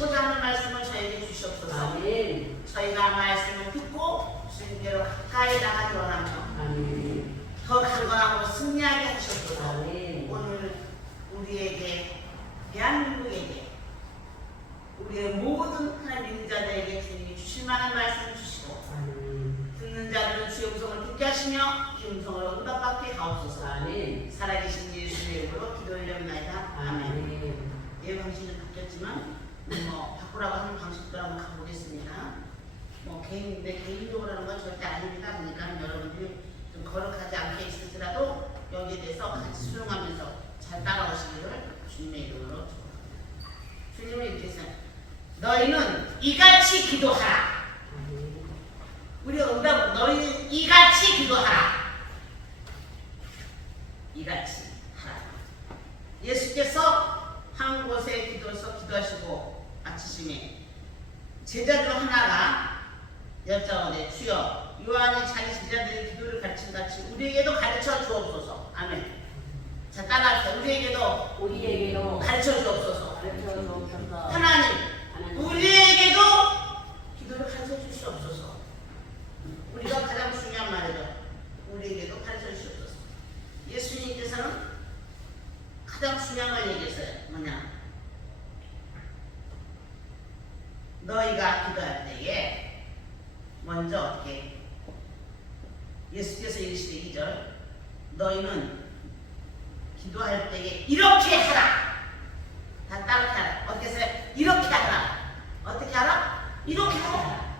주시고자 하는 말씀을 저에게 주시옵소서. 아멘. 저희가 말씀을 듣고 주님께로 가까이 나가기 원하며 아멘. 더 강건함으로 승리하게 하시옵소서. 아멘. 오늘 우리에게, 대한민국에게, 우리의 모든 하나님 믿는 자들에게 주님이 주실 만한 말씀을 주시고 아멘. 듣는 자들은 주의 음성을 듣게 하시며 그 음성을 응답받게 하옵소서. 아멘. 살아계신 예수의 이름으로 기도드리옵나이다. 아멘. 아멘. 예, 방식은 바뀌었지만 바꾸라고 하는 방식대로 한번 가보겠습니다. 개인적으로 하는 건 절대 아닙니다. 그러니까 여러분들이 좀 거룩하지 않게 있을지라도 여기에 대해서 같이 수용하면서 잘 따라오시기를 주님의 이름으로 축복합니다. 주님은 이렇게 했어요. 너희는 이같이 기도하라. 우리가 응답, 너희는 이같이 기도하라. 이같이 하라. 예수께서 한 곳에 기도해서 기도하시고 마치심에 제자 중 하나가 여쭤오되 주여 요한이 자기 제자들의 기도를 가르친 같이 우리에게도 가르쳐 주옵소서. 아멘. 자, 따라하세요. 우리에게도 가르쳐 주옵소서. 하나님, 우리에게도 기도를 가르쳐 주시옵소서. 우리가 가장 중요한 말이죠. 우리에게도 가르쳐 주시옵소서. 예수님께서는 가장 중요한 걸 얘기했어요. 뭐냐? 너희가 기도할 때에 먼저 어떻게? 예수께서 이르시되 2절 너희는 기도할 때에 이렇게 하라. 다 따르게 하라. 어떻게 해서 이렇게 하라. 어떻게 하라? 이렇게 하라.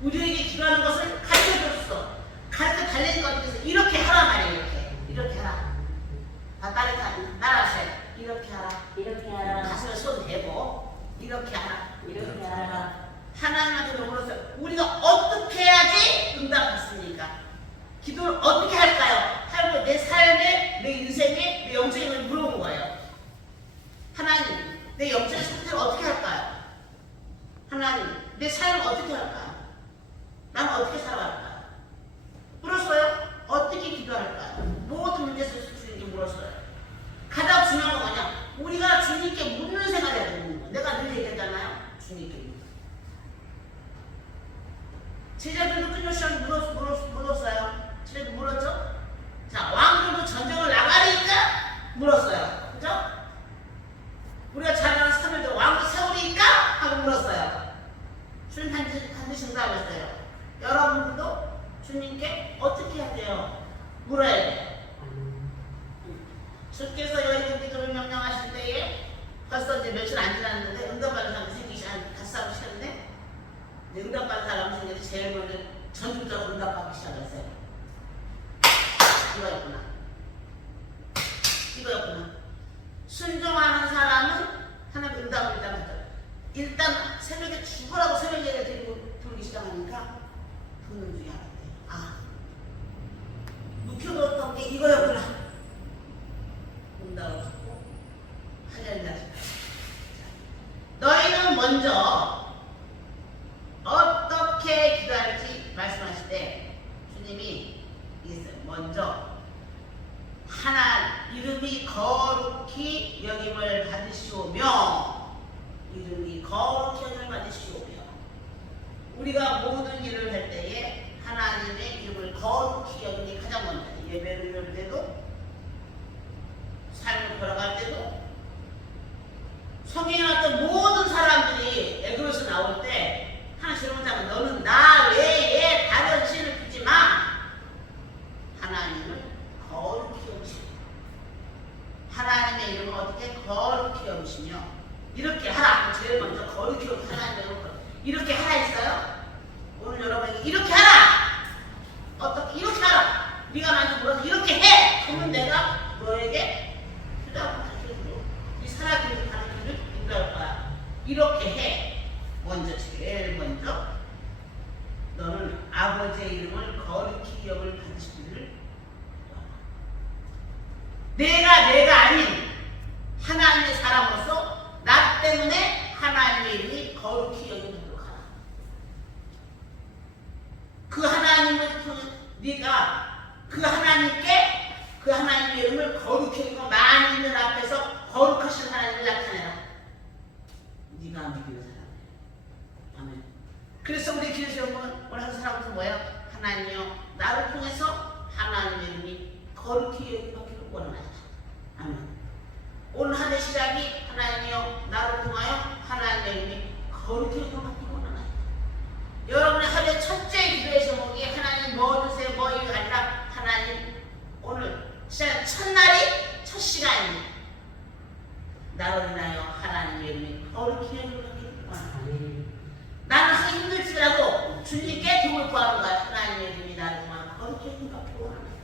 우리에게 기도하는 것을 가르쳐 줬어. 가르쳐 달래니까 어떻게 해서 이렇게 하라 말이에요. 이렇게 하라. 다 따라하세요. 이렇게 하라. 이렇게 하라. 가슴에 손 대고 이렇게 하라. 이렇게 하라. 하나님한테 물었어요. 우리가 어떻게 해야지 응답받습니까? 기도를 어떻게 할까요? 하고 내 삶에, 내 인생에, 내 영생을 물어본 거예요. 하나님, 내 영생 상태를 어떻게 할까요? 하나님, 내 삶을 어떻게 할까요? 나는 어떻게 살아갈까요? 물었어요. 어떻게 기도할까요? 모든 문제에서 주님께 물었어요. 가장 중요한 건 뭐냐? 우리가 주님께 묻는 생각을 해야 되는 거예요. 내가 늘 얘기했잖아요. 주님께 묻는. 제자들도 끊임없이 물었어요. 제자들 물었죠? 자, 왕들도 전쟁을 나가리니까 물었어요. 그죠? 우리가 잘 아는 사람들도 왕을 세우리니까 하고 물었어요. 주님 반드시 응답했어요. 여러분들도 주님께 어떻게 해야 돼요? 물어야 돼요. 주께서 여러분 기도를 명령하실 때에 벌써 이제 며칠 안 지났는데 응답받은 사람이 생기시 한 5사람 시켰는데 응답받은 사람이 생겼는데 제일 먼저 전투적으로 응답받기 시작했어요. 이거였구나. 이거였구나. 순종하는 사람은 하나님 응답을 일단 하죠. 일단 새벽에 죽으라고 새벽에 들고 부르기 시작하니까 부르는 중에 하나인데 묵혀뒀던 게 이거였구나. 응답을 받고 하려는 하지. 너희는 먼저 어떻게 기도할지 말씀하실 때 주님이 먼저 하나 이름이 거룩히 여김을 받으시오며 이름이 거룩히 여김을 받으시오며 우리가 모든 일을 할 때에 하나님의 이름을 거룩히 여김이 가장 먼저 예배를 열 때도 삶을 걸어갈 때도 성경에 나왔던 모든 사람들이 애굽에서 나올 때 하나 질문하면 너는 나 외에 다른 신을 두지 마. 하나님을 거룩히 여기시며 하나님의 이름을 어떻게 거룩히 여기시며 이렇게 하라. 제일 먼저 거룩히 여기시며 하나님의 이름을 이렇게 하라 했어요. 오늘 여러분에게 이렇게 하라. 어떻게 이렇게 하라. 네가 나한테 물어서 이렇게 해. 그러면 내가 너에게 휴답을 가르쳐주고 이 살아계는 가르쳐줄 인도할 거야. 이렇게 해. 먼저 제일 먼저 너는 아버지의 이름을 거룩히 여김을 받으시기를 내가 아닌 하나님의 사람으로서 나 때문에 하나님의 이름이 거룩히 여김을 하라. 그 하나님을 통해 네가 그 하나님께 그 하나님의 이름을 거룩히 여기고 많은 이들 앞에서 거룩하신 하나님을 나타내라. 네가 믿는 그래서 우리 기도시험은 오늘 한 사람부터 뭐예요? 하나님이요 나를 통해서 하나님의 이름이 거룩히 여기기를 원합니다. 아멘. 오늘 한 해 시작이 하나님이요 나를 통하여 하나님의 이름이 거룩히 여기기를 원합니다. 여러분의 하루의 첫째 기도의 제목이 하나님 뭐 주세요 뭐 이거 아니라 하나님 오늘 시작 첫날이 첫 시간입니다. 나를 인하여 하나님의 이름이 거룩히 여기기를 원합니다. 아멘. 나는 하기 힘들지라도 주님께 도움을 구하는 거야. 하나님의 이름이 나를 통하여 거룩히 여기기를 원합니다.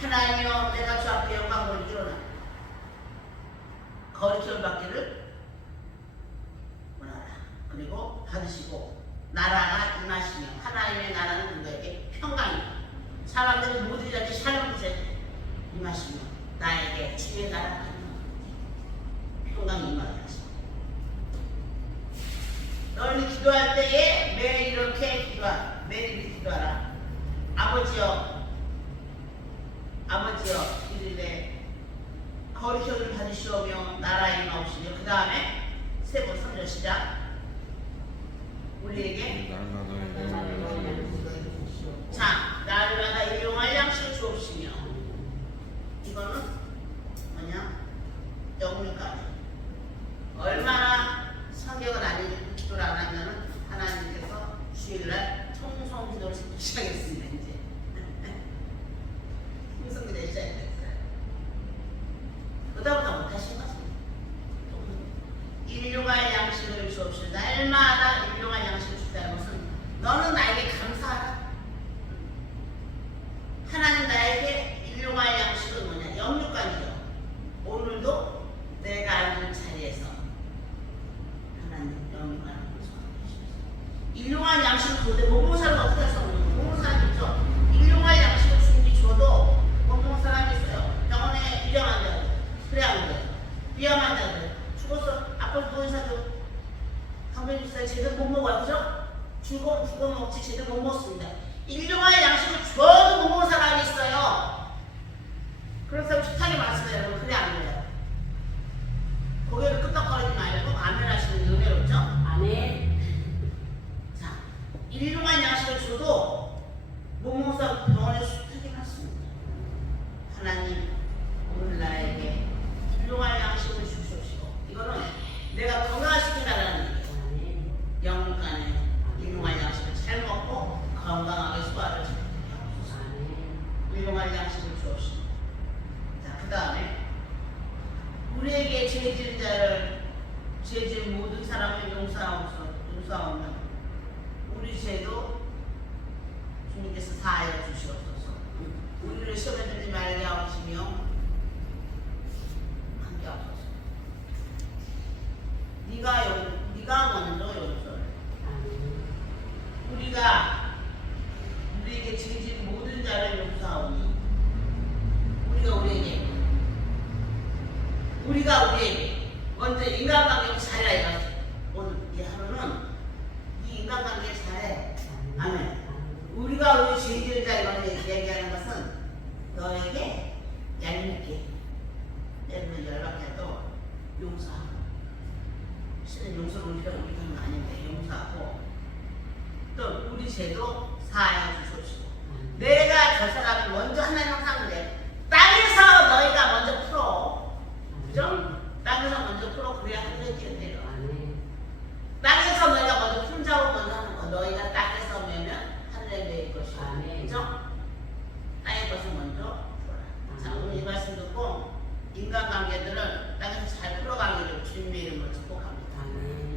하나님이여 내가 주 앞에 영광을 일어나 거룩히 받기를 원하라. 그리고 받으시고 나라가 임하시며 하나님의 나라는 누구에게 평강이다. 사람들이 모두 이렇게 샬롬에 임하시며 나에게 지혜 나라가 평강이 임하게 하시고 너희는 기도할 때에 매일 이렇게 매일 기도하라. 아버지여 이르되 거룩히 여기를 받으시오며 나라의 임하옵시며 그 다음에 세 번 3절 시작 우리에게 자 날마다 일용할 양식을 주옵시며 이거는 뭐냐 영문까지 얼마나 성경을 안 읽고 기도를 안 하면은 하나님께서 주일날 청송 기도를 시작했습니다. 이제 청송 기도 시작했어요. 그다음부터 못하신 것입니다. 일용할 양식을 주옵시오. 날마다 일용할 양식을 주다는 것은 너는 나에게 감사하라. 하나님 나에게 일용할 양식은 뭐냐? 영육간이죠. 오늘도 내가 앉은 자리에서 하나님 영육간을 구성하게 주시옵소서. 일용할 양식을 주는데 못먹은 사람은 어떻게 할 수 없는 거예요? 못먹은 사람이 있죠. 일용할 양식을 주님이 줘도 못먹은 사람이 있어요. 병원에 비염 환자들, 그래 안 돼요. 비염 환자들 죽어서 아파서 누운 사람도 강변 주사에 제대로 못 먹어요. 그죠? 죽어 먹지 제대로 못 먹습니다. 일용할 양식을 줘도 못 먹는 사람이 있어요. 그런 사람 식탁에 많습니다. 여러분 그래 안 돼요. 고개를 끄덕거리지 말고 아멘 하시는 은혜롭죠? 아멘. 자, 일용할 양식을 줘도 못 먹는 사람 병원에 식탁에 많습니다. 하나님 오늘 나에게 일용할 양식을 주시옵시고 이거는 내가 건강하시키라는 얘기예요. 영육간에 일용할 양식을 잘 먹고 건강하게 소화를 잘 하옵소서. 일용할 양식을 주옵시고 자, 그 다음에 우리에게 죄진 자를 죄진 모든 사람을 용서하오며 우리 죄도 주님께서 사하여 주시옵소서. 우리를 시험에 들지 말게 하시며 함께 하옵소서. 네가 먼저 용서를 우리에게 죄진 모든 자를 용서하오니 우리가 우리에게 먼저 인간관계 잘해라 이거지. 오늘 이 하루는 이 인간관계 잘해. 아멘. 우리가 우리 죄질 자 이거를 얘기하는 것은 너에게 얄밉게 때문에 열받게도 용서하고 실은 용서를 우리가 하는 거 아닌데 용서하고 또 우리 죄도 사하여 주십시오. 내가 저 사람을 먼저 하나님 항상 그래. 땅에서 너희가 먼저 풀어. 그죠? 땅에서 먼저 풀어. 그래야 하늘에 뛰어내려. 땅에서 너희가 먼저 푼 작업 먼저 하는 거. 너희가 땅에서 매면 하늘에 매일 것이야. 그죠? 땅의 것을 먼저 풀어라. 자, 오늘 이 말씀 듣고 인간관계들을 땅에서 잘 풀어가기를 주님의 이름으로 축복합니다.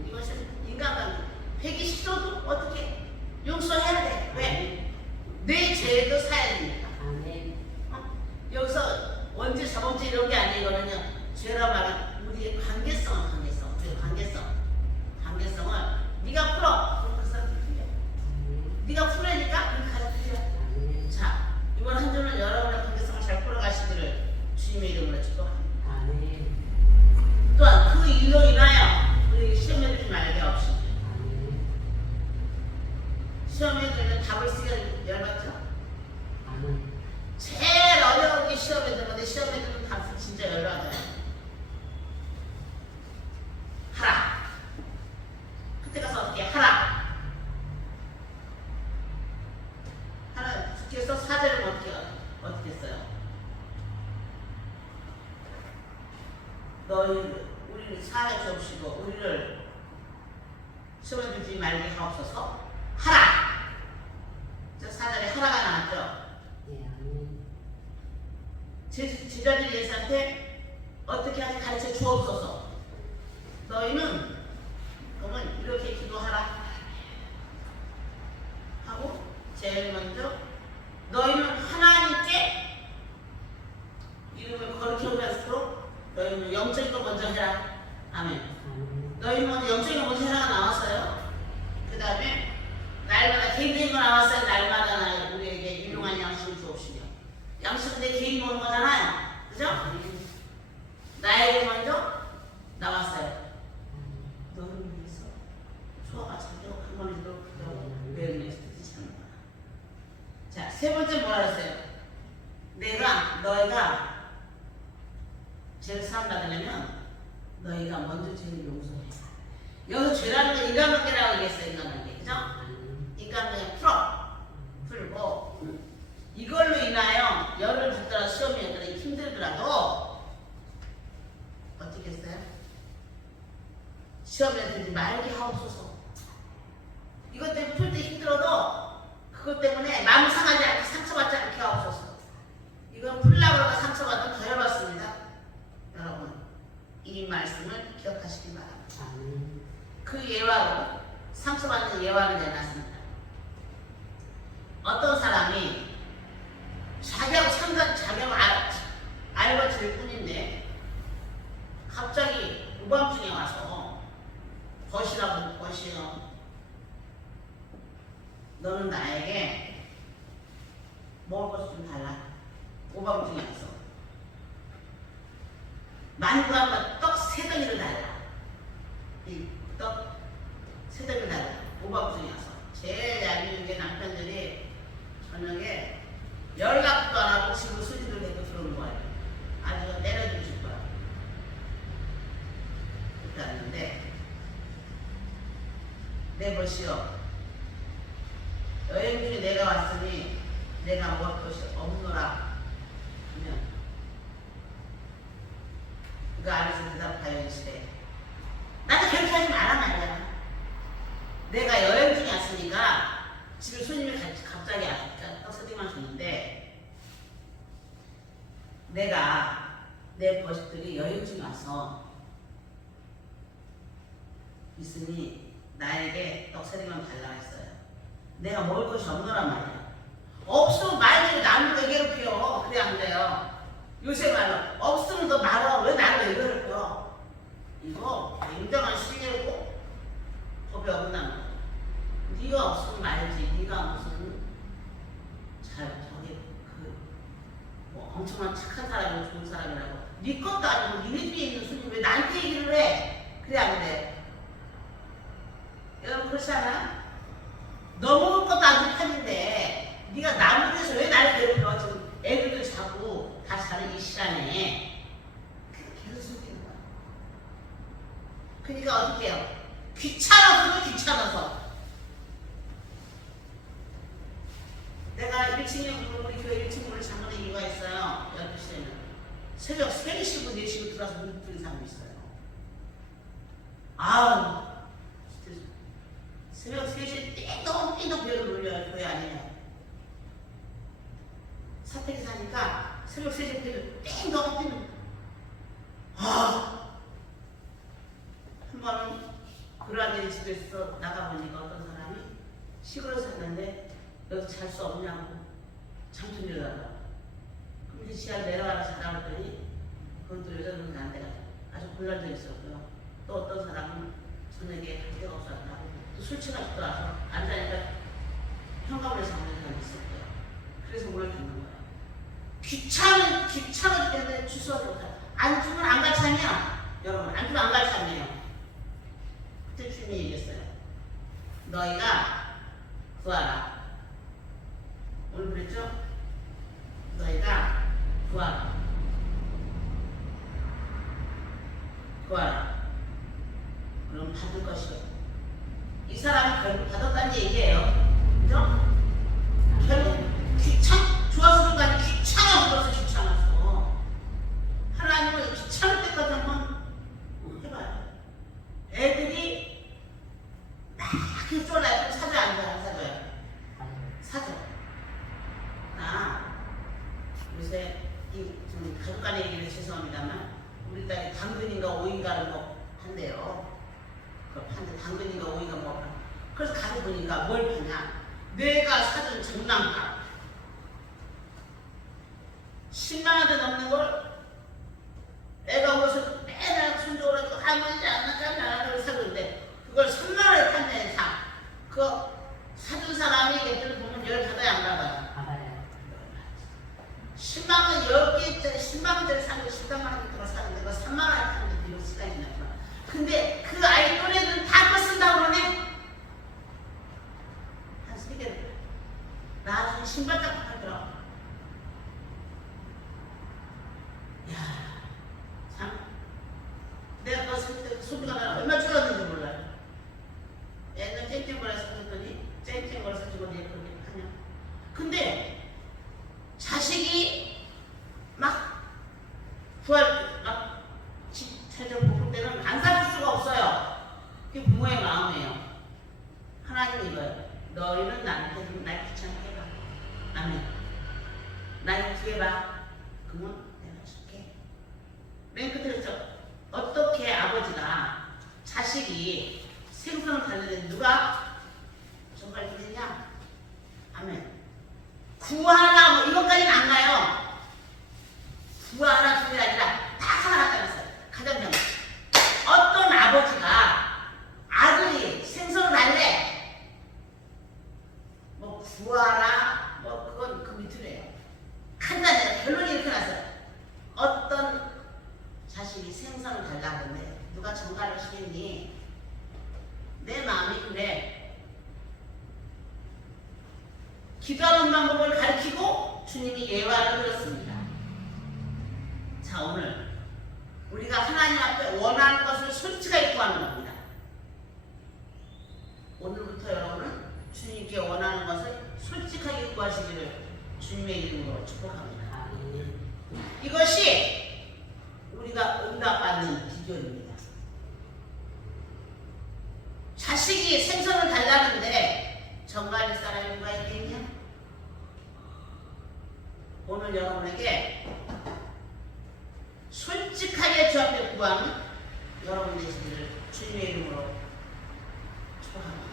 이것은 인간관계. 120도도 어떻게 용서해야 돼. 왜? 내 죄도 사야 되니까. 여기서 언제 저번주 이런 게 아니에요. 이거는요. 죄라 말은 우리의 관계성을 우리의 관계성을 네가 풀어. 그럼 그 사람이 풀려. 네가 풀으니까 그 가족 풀려. 자, 이번 한 주는 여러분의 관계성을 잘 풀어가시기를 주님의 이름으로 축복합니다. 우리를 사하여 주옵시고 우리를 시험에 들지 말게 하옵소서. 하라. 저 4절에 하라가 나왔죠. 네, 아멘. 제자들이 예수한테 어떻게 하지 가르쳐 주옵소서. 너희는 그러면 이렇게 기도하라 하고 제일 먼저 너희는 하나님께 이름을 거룩히 오면서도 너희는 영적인 거 먼저 해라. 아멘. 아멘. 너희는 먼저 영적인 거 먼저 해라가 나왔어요. 그 다음에 날마다 개인적인 거 나왔어요. 날마다 우리에게 일용할 양식을 주옵시며. 양식은 내 개인 먹는 거잖아요. 그죠? 나에게 먼저 나왔어요. 너를 위해서 소화가 제대로 한 번에 되도록 매일 위해서 뜻이 하는 거야. 자, 세 번째 뭐라 했어요? 너희가 죄를 사함 받으려면 너희가 먼저 죄를 용서해. 여기서 죄라는 건 인간관계라고 얘기했어요. 인간관계. 그죠? 인간관계 풀고 이걸로 인하여 열을 받더라 시험이 오더라 힘들더라도 어떻게 했어요? 시험에 들지 말게 하옵소서. 이것 때문에 풀 때 힘들어도 그것 때문에 마음 상하지 않게 상처받지 않게 하옵소서. 이건 풀라고 하고 상처받으면 더 열받습니다. 여러분 이 말씀을 기억하시기 바랍니다. 아멘. 그 예화로 상처받는 예화를 내놨습니다. 어떤 사람이 자기하고 참된 자기하고 알고 질 뿐인데 갑자기 오밤중에 와서 벗이라고 너는 나에게 먹을 것을 좀 달라. 오밤중에 와서 만두한번 떡 3덩이를 달라. 이 떡 3덩이를 달라. 오밤중에 와서 제일 얄미운 게 남편들이 저녁에 연락도 안 하고 집으로 수지를 대고 들어오는 거예요. 아주 때려주실 거야. 그렇게 왔는데 내 것이요. 여행 중에 내가 왔으니 내가 먹을 것이 없노라 하면 그 안에서 대답하여 이르시되 나도 그렇게 하지 마라 말이야. 내가 여행 중에 왔으니까 집에 손님이 갑자기 떡사디만 줬는데 내가 내 버식들이 여행 중에 와서 있으니 나에게 떡사디만 달라 했어요. 내가 먹을 것이 없노란 말이야. 없으면 말대로 나를 왜 괴롭혀. 그래 안 돼요. 요새 말로 없으면 너 말아. 왜 나를 왜 괴롭혀. 이거 굉장한 시계고 법이 어긋나는 거야. 네가 없으면 말지. 네가 무슨 뭐 엄청난 착한 사람이고 좋은 사람이라고 네 것도 아니고 니네 집에 있는 손님 왜 나한테 얘기를 해. 그래 안 돼. 여러분 그렇지 않아? 너 먹을 것도 안 될 판인데 네가 나무에서 왜 나를 괴롭혀. 지금 애들도 자고 다 자는 이 시간에 계속 숨기는 거야. 그러니까 어떻게 해요? 귀찮아서 내가 1층에 우리 교회 1층 문을 잠그는 이유가 있어요. 12시에는 새벽 3시고 4시고 들어와서 문 뚫린 사람이 있어요. 아우 새벽 3시에 띵동 벨을 울려요. 교회 안에 사택에 사니까 새벽 3시에 벨을 띵동 한 번은 그러하게 집에서 나가보니까 어떤 사람이 시골에 샀는데 여기서 잘 수 없냐고 장촌이를 가더라고. 그럼 이제 지하 내려와라 자라고 했더니 그건 또 여자들은 안 돼가지고 아주 곤란져 있었고요. 또 어떤 사람은 저녁에 갈 데가 없었다고 또 술 취가 들어와서 앉아니까 현관문에 잠그는 사람이 있었고요. 그래서 문을 닫는 거예요. 귀찮아 죽겠는데 주소하지 못하고 안 주면 안 갈 참이야. 여러분 안 주면 안 갈 참이에요. 그때 주님이 얘기했어요. 너희가 구하라. 오늘 그랬죠? 너희가 구하라. 그럼 받을 것이요. 이 사람이 결국 받았다는 얘기예요. 그죠? 결국 좋아서 그런 거 아니고 귀찮아서 하나님을 귀찮을 때까지 한번 판대요. 그 판대 당근인가 오이가 뭐 파. 그래서 가서 보니까 뭘 파냐? 내가 사준 장난감 10만 원대 넘는 걸 애가 오면서 맨날 손주고 가지고 할머니 장난감 사고 있는데 그걸 3만 원에 판대 사. 그거 사준 사람이 얘들 보면 열 받아야 안 받아요? 받아요. 10만 원 10개짜리 10만 원짜리 사는 거 13만 원 들어 사는데 그거 3만 원에 파는데 이런 시간이 나구나. 근데 그 아이 또래는 다 그거 쓴다고 그러네. 한 3개 나중에 신발 딱 팔더라. 야, 참 내가 그거 살 때 소비가 나 얼마 줄었는지 몰라요. 옛날 쨍쨍거려 사줬더니 쨍쨍거려 사주고 내가 그렇게 하냐. 근데 자식이 막 구할 막 체적 뽑을 때는 안 사줄 수가 없어요. 그게 부모의 마음이에요. 하나님 이거예요. 너희는 나한테 좀 날 귀찮게 해봐. 아멘. 날 구해봐. 그러면 내가 줄게. 맨 끝에 그랬죠. 어떻게 아버지가 자식이 생선을 달라는데 누가 정말 기대냐? 아멘. 구하라 뭐 이것까지는 안 가요. 구하라 소리 아니라 딱 하나 갖다 놨어요. 가장 명. 어떤 아버지가 아들이 생선을 달래 뭐 구하라 뭐 그건 그 밑으로예요. 간단해요. 결론이 이렇게 났어요. 어떤 자식이 생선을 달라고 하는데 누가 전가를 시켰니? 내 마음이 그래. 기도하는 방법을 가르치고 주님이 예화를 들었습니다. 자, 오늘 우리가 하나님 앞에 원하는 것을 솔직하게 구하는 겁니다. 오늘부터 여러분은 주님께 원하는 것을 솔직하게 구하시기를 주님의 이름으로 축복합니다. 아멘. 이것이 우리가 응답받는 비결입니다. 자식이 생선을 달라는데 정갈일 사람이 누가 있겠냐? 오늘 여러분에게 솔직하게 주 앞에 구하는 여러분 되시기를 주님의 이름으로 축복합니다.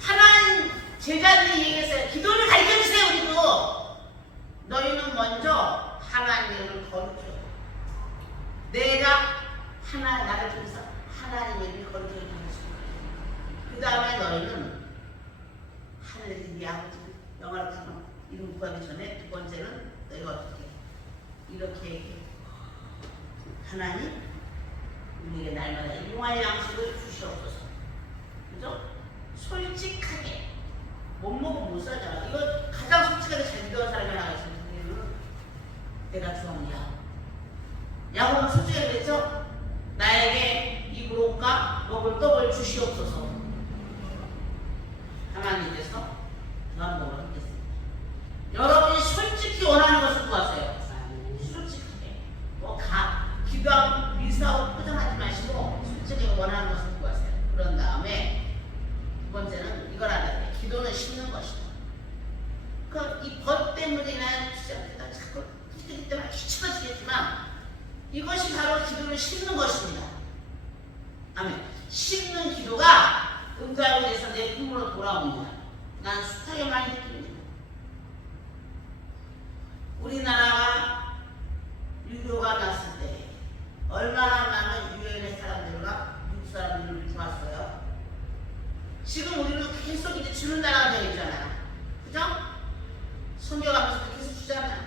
하나님 제자들이 얘기했어요. 기도를 가르쳐주세요. 우리도 너희는 먼저 하나님을 거룩해. 내가 나를 통해서 하나님을 거룩해 주는 것입니다. 그 다음에 너희는 하늘에 계신 아버지 영화를 하는 이름 구하기 전에 두 번째는 너희가 어떻게 해? 이렇게 얘기해. 하나님 우리에게 날마다 일용할 양식을 주시옵소서. 그죠? 솔직하게 못 먹으면 못 살잖아. 이거 가장 솔직하게 잘 기도한 사람이 하나 있으면 내가 좋아하는 야곱은 솔직하게 그랬죠? 나에게 입을 옷과 먹을 떡을 주시옵소서. 하나님께서 너한 먹을 하겠습니다. 여러분이 솔직히 원하는 것을 구하세요. 솔직하게 기도하고 미사하고 포장하지 마시고 솔직히 원하는 것을 구하세요. 그런 다음에 두 번째는 이걸 알아야 돼. 기도는 심는 것이다. 이 벗 때문에 인하여 시작되다 자꾸 힘들기 때문에 귀찮아지겠지만 이것이 바로 기도를 심는 것입니다. 아멘. 심는 기도가 응답에 대해서 내 품으로 돌아옵니다. 난 숱하게 많이 느낍니다. 우리나라가 유교가 났을 때 얼마나 많은 유엔의 사람들과 미국 사람들을 들어왔어요. 지금 우리는 계속 이제 주는 나라가 되어 있잖아요. 그죠? 섬겨가면서 계속 주잖아요.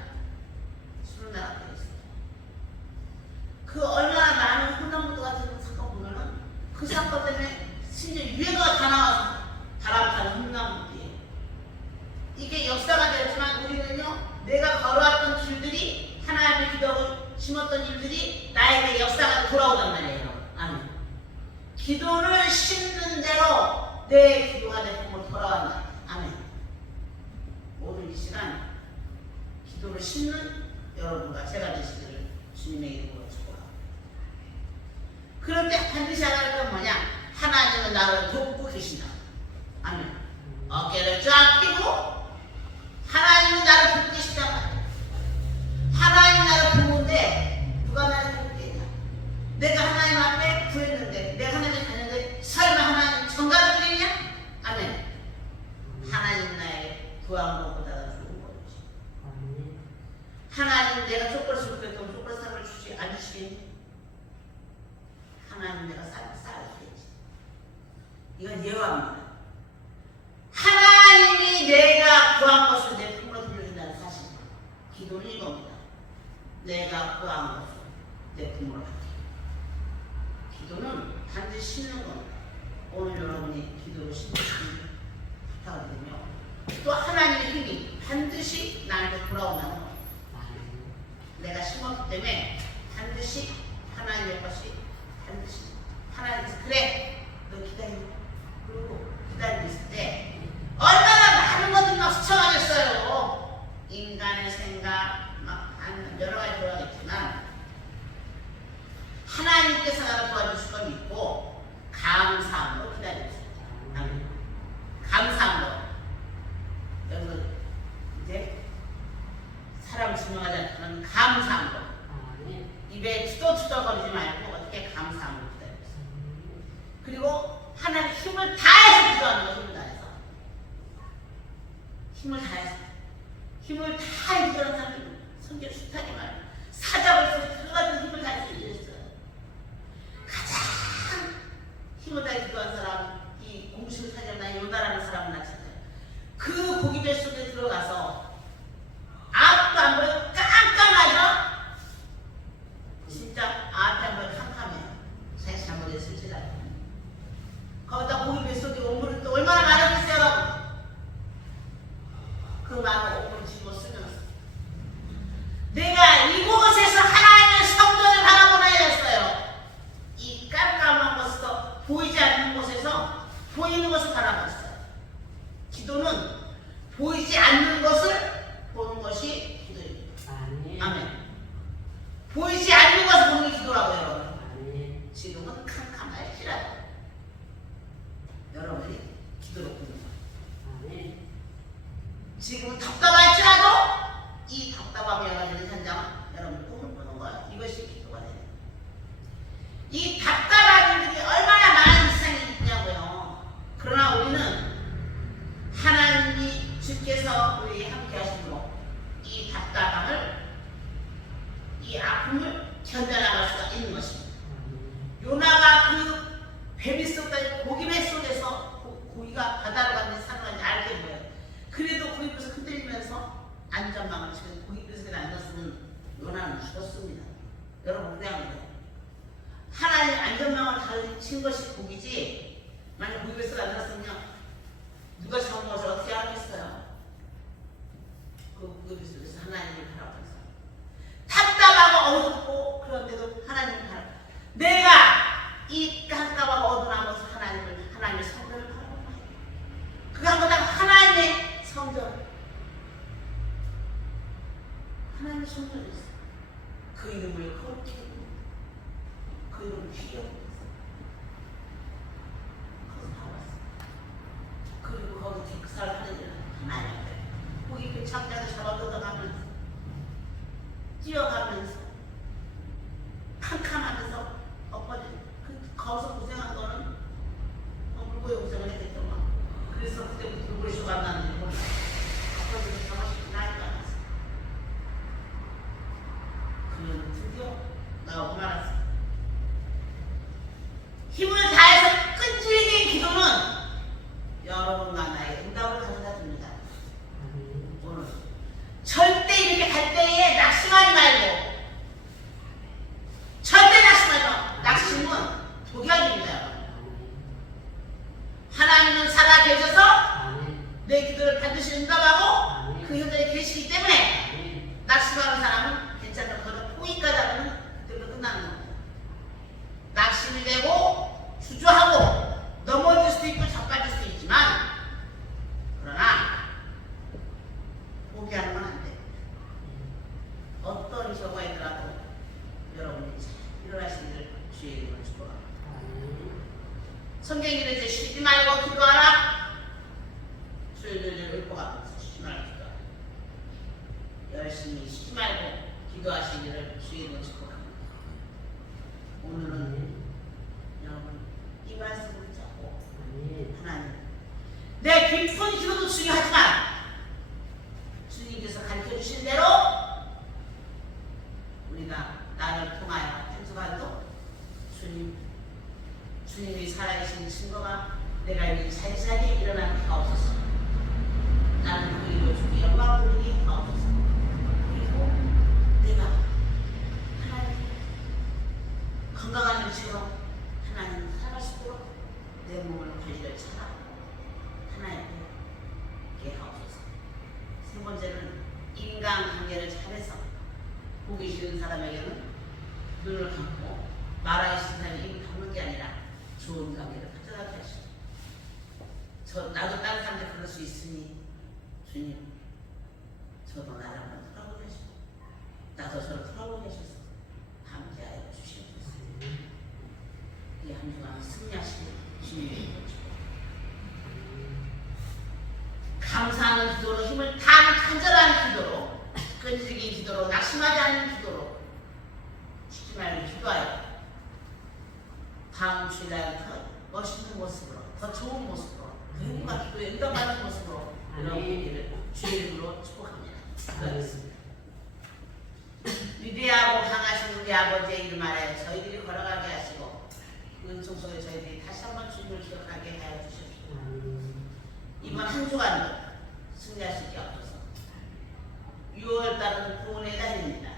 주는 나라가 되어 있어요. 그 얼마나 많은 혼란부도 같은 사건 보면은 그 사건 때문에 심지어 유해가 다 나와서 바람 타는 혼란부들이에요. 이게 역사가 되었지만 우리는요, 내가 걸어왔던 길들이 하나님의 기도하고 심었던 일들이 나에게 역사가 돌아오단 말이에요. 아멘. 기도를 심는 대로 내 기도가 내 품으로 돌아왔다. 아멘. 오늘 이 시간 기도를 심는 여러분과 제가 되시기를 주님의 이름으로 축복합니다. 그럴 때 반드시 알아야 할 건 뭐냐? 하나님은 나를 돕고 계신다. 아멘. 어깨를 쫙 펴고 하나님은 나를 돕고 계신단 말이에요. 하나님 나를 돕는데 누가 나를 돕겠냐? 내가 하나님 앞에 문제가 쌓여있겠지. 이건 예화입니다. 하나님이 내가 구한 것을 내 품으로 들려준다는 사실. 기도는 이겁니다. 내가 구한 것을 내 품으로 받게. 기도는 반드시 심는 겁니다. 오늘 여러분이 기도를 심으시길 부탁드리며 또 하나님의 힘이 반드시 나한테 돌아온다는 겁니다. 내가 심었기 때문에 반드시 하나님의 것이 반드시 하나님께서 그래 너 기다려. 그리고 기다리고 있을 때 얼마나 많은 것들이 막 스쳐가겠어요. 인간의 생각 막 여러 가지 돌아가겠지만 하나님께서 나를 도와주실 건 있고 감사함으로 기다리고 있습니다. 감사함으로. 여기서 이제 사람을 증명하지 않지만 감사함으로. 입에 투덜투덜거리지 말고 어떻게 감사함으로 기다리고 있습니다. 그리고 하나님 힘을 다해서 기도하는 거. 힘을 다해서 기도하는 사람이 성경 숱하게 말해요. 사자벌 속에 들어가는 힘을 다해서 기도했어요. 가장 힘을 다해 기도한 사람, 이 공식을 사자나 요나라는 사람은 나 찾아요. 그 고기배 속에 들어가서 앞도 안 보여 깜깜하죠? 진짜 앞에 안 보여 캄캄해요. 자기 잘못했을지라도. 거기다 고기배 속에 오물이 또 얼마나 많았겠어요, 여러분? 그 많은 오물을 집어쓰면서 내가 이곳에서 하나님의 성전을 바라보나야 했어요. 이 깜깜한 곳에서 보이지 않는 곳에서 보이는 것을 바라봤어요. 기도는 보이지 않는 것을 보는 것이 기도입니다. 아멘. 보이지 않는 것을 보는 게 기도라고요, 여러분. 지금은 캄캄할지라도 여러분이 기도로 보는 거예요. 지금은 답답할지라도 이 답답함이 여러분의 현장은 여러분이 꿈을 꾸는 거예요. 이것이 기도가 돼요. 이 답답한 일들이 얼마나 많은 세상에 있냐고요. 그러나 우리는 하나님이 주께서 우리 함께 하심으로 이 답답함을, 이 아픔을 견뎌나갈 수가 있는 것입니다. 요나가 그 배비 속에 고기배 속에서 고기가 바다로 갔는지 산으로 갔는지 알게 된 거예요. 그래도 고기배에서 흔들리면서 안전망을 치고 고기배에 앉았으면 요나는 죽었습니다. 여러분 그냥 하나님 안전망을 다 친 것이 고기지, 만약 고기배에 앉았으면요 누가 잡은 것을 어떻게 하겠어요? 그 고기배에서 하나님을 바라보면서 답답하고 어둡고 그런데도 하나님을 바라보면서 내가 이 깜깜하고 어두운 곳에서 하나님의 성전을 바라보는 거예요. 그 한보다 하나님의 성전, 하나님의 성전이 있어요. 그 이름을 거룩히 부릅니다. 그 이름을 귀하게 부릅니다. 거기서 나왔어요. 그리고 거기 객사를 하는 일은 하나님한테 거기 그 창자를 잡아 뜯어가면서 뛰어가면서 캄캄하면서 엎어진 거기서 고생한 거는 물고기 고생을 했겠더만. 그래서 그때부터 물고기 쇼가 안 나는지 몰라. 엎어져서 잡아주고 나이가 안 났어. 그녀는 드디어 나오고 말았어. 힘을 다해서 끈질긴 기도는 여러분과 나의 응답을 가져다 줍니다. 오늘 절대 이렇게 갈 때에 낙심하지 말고, 절대 낙심하지 말고. 낙심은 독약입니다. 하나님은 살아 계셔서 내 기도를 반드시 응답하고 그 현장에 계시기 때문에 낙심하는 사람은 괜찮다. 거기서 포기까지 하면 그때부터 끝나는 겁니다. 낙심이 되고 주저하고 넘어질 수도 있고 자빠질 수도 있지만, 그러나 포기하는 건 안 돼. 어떤 경우가 있더라도 여러분이 잘 일어나시기를 주의 이름으로 축복합니다. 성경에 이제 쉬지 말고 기도하라. 주의를 읊어가면서 쉬지 말고 기도하라. 열심히 쉬지 말고 기도하시기를 주의 이름으로 축복합니다. 오늘은 여러분 이 말씀을 잡고 하나님, 내 깊은 기도도 중요하지만 주님께서 가르쳐주신 대로 우리가 나를 통하여 행동하도 주님 주님이 살아계신 증거가 내가 이 자리자리에 일어나게 하옵소서. 나는 그 일을 주께 영광 돌리게 하옵소서. 그리고 내가 하나님 건강한 유지로 하나님 살아갈 수 있도록 내 몸을 관리를 차라 하나님께 하옵소서. 세 번째는 인간관계를 잘해서 보기 싫은 사람에게는 눈을 감고 말하기 싫은 사람이 입을 닫는 게 아니라 좋은 관계를 가져가게 하시고 나도 다른 사람한테 그럴 수 있으니 주님 저도 나를 한번 풀어보게 하시고 나도 저를 풀어보게 하셔서 함께하여 주시옵소서. 이 한 주간 승리하시는 주님의 이름으로 감사하는 기도로 힘을 다하는 간절한 기도로 끈질긴 기도로 낙심하지 않는 기도로 쉬지 말고 기도하여 다음 주일날 더 멋있는 모습으로 더 좋은 모습으로 누군가 기도에 응답하는 모습으로 여러분들을 주의 이름으로 축복합니다. 기도하겠습니다. 위대하고 강하신 우리 아버지의 이름 아래 저희들이 걸어가게 하시고 은총 속에 저희들이 다시 한번 주님을 기억하게 하여 주십시오. 이번 한 주간도 승리할 수 있게 하옵소서. 6월달은 구원의 달입니다.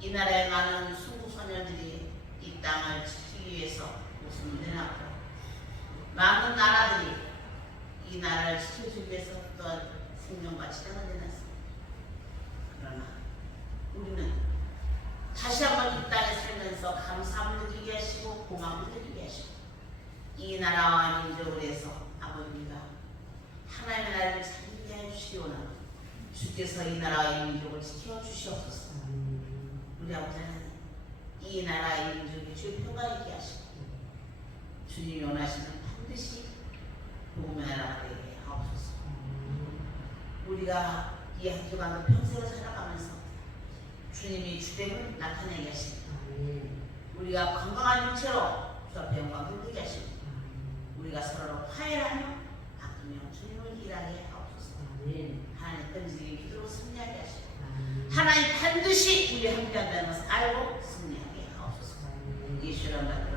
이 나라의 많은 순국소년들이 이 땅을 지키기 위해서 목숨을 내놨고 많은 나라들이 이 나라를 지켜주기 위해서 또한 생명과 지령을 내놨습니다. 그러나 우리는 다시 한번 이 땅에 살면서 감사함을 느끼게 하시고 고마움을 느끼게 하시고 이 나라와 민족을 위해서 아버지가 하나님의 나라를 살게 해주시오나 주께서 이 나라와 이 민족을 지켜주시옵소서. 우리 아버지 하나님 이 나라의 민족이 주의 평강 있게 하시고 주님이 원하시는 반드시 복음의 나라가 되게 하옵소서. 우리가 이 한 주간도 평생을 살아가면서 주님이 주됨을 나타내게 하시고 우리가 건강한 육체로 주 앞에 영광 돌리게 하시고 우리가 서로를 화해하며 아끼며 주님을 일하게 하옵소서. 하나님 끈질긴 기도로 승리하게 하시고 하나님 반드시 우리 함께한다는 것을 알고 승리하게 하옵소서. 예수를 한다.